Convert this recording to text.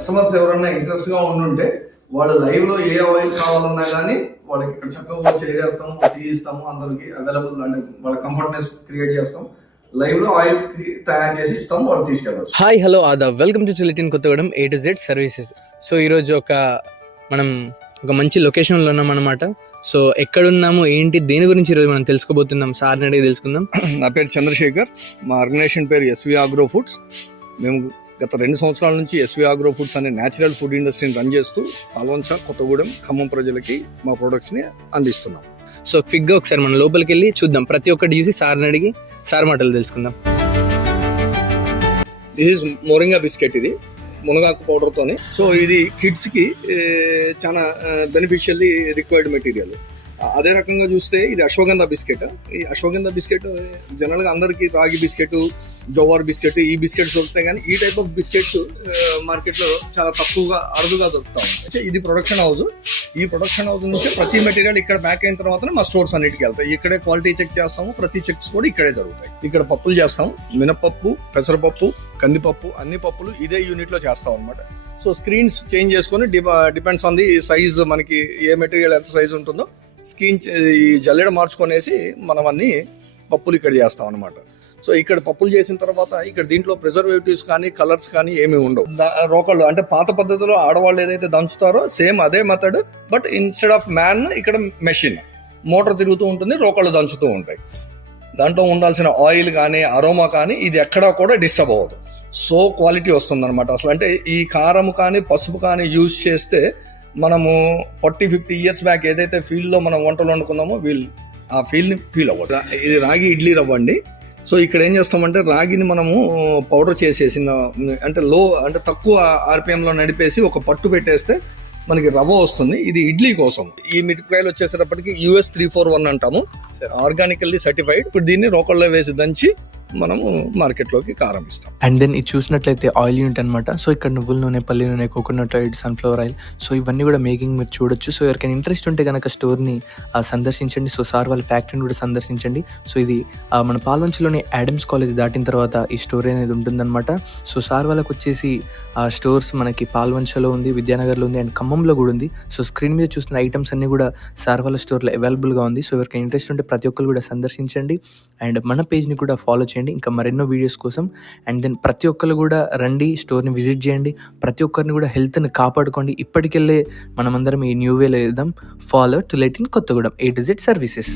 Customers ఎవరైనా ఇంట్రెస్ట్గా ఉండుంటే వాళ్ళ లైవ్లో ఏ ఆయిల్ కావాలన్నా కానీ వాళ్ళకి ఇక్కడ చక్కగా చేరేస్తాము, తీయిస్తాము, అందరికి అవైలబుల్ అంటే వాళ్ళ కంఫర్ట్నెస్ క్రియేట్ చేస్తాం. లైవ్ లో ఆయిల్ తయారు చేసి ఇస్తాం, వాళ్ళు తీసుకెళ్ళచ్చు. హాయ్ హలో ఆదాబ్, వెల్కమ్ టు చిలిటిన్ Kothagudem A to Z services. So ఈరోజు మనం ఒక మంచి లొకేషన్లో ఉన్నాం అనమాట. సో ఎక్కడున్నాము ఏంటి దేని గురించి ఈరోజు మనం తెలుసుకోబోతున్నాం, సార్ని అడిగి తెలుసుకుందాం. నా పేరు చంద్రశేఖర్, మా ఆర్గనైజేషన్ పేరు SV Agro Foods. మేము గత 2 సంవత్సరాల నుంచి SV Agro Foods అనే న్యాచురల్ ఫుడ్ ఇండస్ట్రీని రన్ చేస్తూ పాల్వంచ, కొత్తగూడెం, ఖమ్మం ప్రజలకి మా ప్రొడక్ట్స్ని అందిస్తున్నాం. సో క్విక్గా ఒకసారి మనం లోపలికి వెళ్ళి చూద్దాం, ప్రతి ఒక్కటి చూసి సార్ని అడిగి సార్ మాటలు తెలుసుకుందాం. దిస్ ఈజ్ మోరింగా బిస్కెట్, ఇది మునగాకు పౌడర్తోని. సో ఇది కిడ్స్కి చాలా బెనిఫిషియల్లీ రిక్వైర్డ్ మెటీరియల్. అదే రకంగా చూస్తే ఇది అశ్వగంధ బిస్కెట్. ఈ అశ్వగంధ బిస్కెట్ జనరల్గా అందరికీ రాగి బిస్కెట్, జోవార్ బిస్కెట్, ఈ బిస్కెట్స్ దొరుకుతాయి, కానీ ఈ టైప్ ఆఫ్ బిస్కెట్స్ మార్కెట్లో చాలా తక్కువగా అరుదుగా దొరుకుతా ఉంటాయి. ఇది ప్రొడక్షన్ హౌస్. ఈ ప్రొడక్షన్ హౌస్ నుంచి ప్రతి మెటీరియల్ ఇక్కడ ప్యాక్ అయిన తర్వాత మా స్టోర్స్ అన్నిటికీ వెళ్తాయి. ఇక్కడే క్వాలిటీ చెక్ చేస్తాము, ప్రతి చెక్స్ కూడా ఇక్కడే జరుగుతాయి. ఇక్కడ పప్పులు చేస్తాము, మినపప్పు, పెసరపప్పు, కందిపప్పు, అన్ని పప్పులు ఇదే యూనిట్లో చేస్తాం అనమాట. సో స్క్రీన్స్ చేంజ్ చేసుకొని డిపెండ్స్ ఆన్ ది సైజ్, మనకి ఏ మెటీరియల్ ఎంత సైజ్ ఉంటుందో స్క్రీన్ ఈ జల్లెడ మార్చుకొనేసి మనం అన్ని పప్పులు ఇక్కడ చేస్తాం అనమాట. సో ఇక్కడ పప్పులు చేసిన తర్వాత ఇక్కడ దీంట్లో ప్రిజర్వేటివ్స్ కానీ కలర్స్ కానీ ఏమీ ఉండవు. రోకళ్ళు అంటే పాత పద్ధతిలో ఆడవాళ్ళు ఏదైతే దంచుతారో సేమ్ అదే method, but instead of man ఇక్కడ మెషిన్, మోటార్ తిరుగుతూ ఉంటుంది, రోకళ్ళు దంచుతూ ఉంటాయి. దాంట్లో ఉండాల్సిన ఆయిల్ కానీ అరోమా కానీ ఇది ఎక్కడా కూడా డిస్టర్బ్ అవ్వదు. సో క్వాలిటీ వస్తుంది అనమాట. అసలు అంటే ఈ కారం కానీ పసుపు కానీ యూజ్ చేస్తే మనము 40-50 ఇయర్స్ బ్యాక్ ఏదైతే ఫీల్డ్లో మనం వంటలు వండుకున్నామో ఆ ఫీల్డ్ని ఫీల్ అవ్వదు. ఇది రాగి ఇడ్లీ రవ్వ అండి. సో ఇక్కడ ఏం చేస్తామంటే రాగిని మనము పౌడర్ చేసేసిన అంటే తక్కువ ఆర్పిఎంలో నడిపేసి ఒక పట్టు పెట్టేస్తే మనకి రవ్వ వస్తుంది. ఇది ఇడ్లీ కోసం. ఈ మిరపకాయలు వచ్చేసేటప్పటికి US 341 అంటాము, ఆర్గానికల్లీ సర్టిఫైడ్. ఇప్పుడు దీన్ని రోకల్లో వేసి దంచి మనము మార్కెట్లోకి కారం ఇస్తాం. అండ్ దెన్ ఇది చూసినట్లయితే ఆయిల్ యూనిట్ అనమాట. సో ఇక్కడ నువ్వుల నూనె, పల్లి నూనె, coconut oil, sunflower oil, so ఇవన్నీ కూడా మేకింగ్ మీరు చూడొచ్చు. సో ఎవరికైనా ఇంట్రెస్ట్ ఉంటే కనుక స్టోర్ని సందర్శించండి. సో సార్ వాళ్ళ ఫ్యాక్టరీని కూడా సందర్శించండి. సో ఇది మన పాల్వంచలోని యాడమ్స్ కాలేజ్ దాటిన తర్వాత ఈ స్టోర్ అనేది ఉంటుందన్నమాట. సో సార్ వాళ్ళకి వచ్చేసి ఆ స్టోర్స్ మనకి పాల్వంచలో ఉంది, విద్యానగర్లో ఉంది, అండ్ ఖమ్మంలో కూడా ఉంది. సో స్క్రీన్ మీద చూస్తున్న ఐటమ్స్ అన్ని కూడా సార్ వాళ్ళ స్టోర్లో అవైలబుల్గా ఉంది. సో ఎవరికైనా ఇంట్రెస్ట్ ఉంటే ప్రతి ఒక్కరు కూడా సందర్శించండి. అండ్ మన పేజ్ని కూడా ఫాలో చేయండి ఇంకా మరెన్నో వీడియోస్ కోసం. అండ్ దెన్ ప్రతి ఒక్కరు కూడా రండి, స్టోర్ని విజిట్ చేయండి. ప్రతి ఒక్కరిని కూడా హెల్త్ని కాపాడుకోండి. ఇప్పటికెళ్ళే మనమందరం ఈ న్యూ వేలో వెళ్దాం. Follow to let in Kothagudem A to Z services.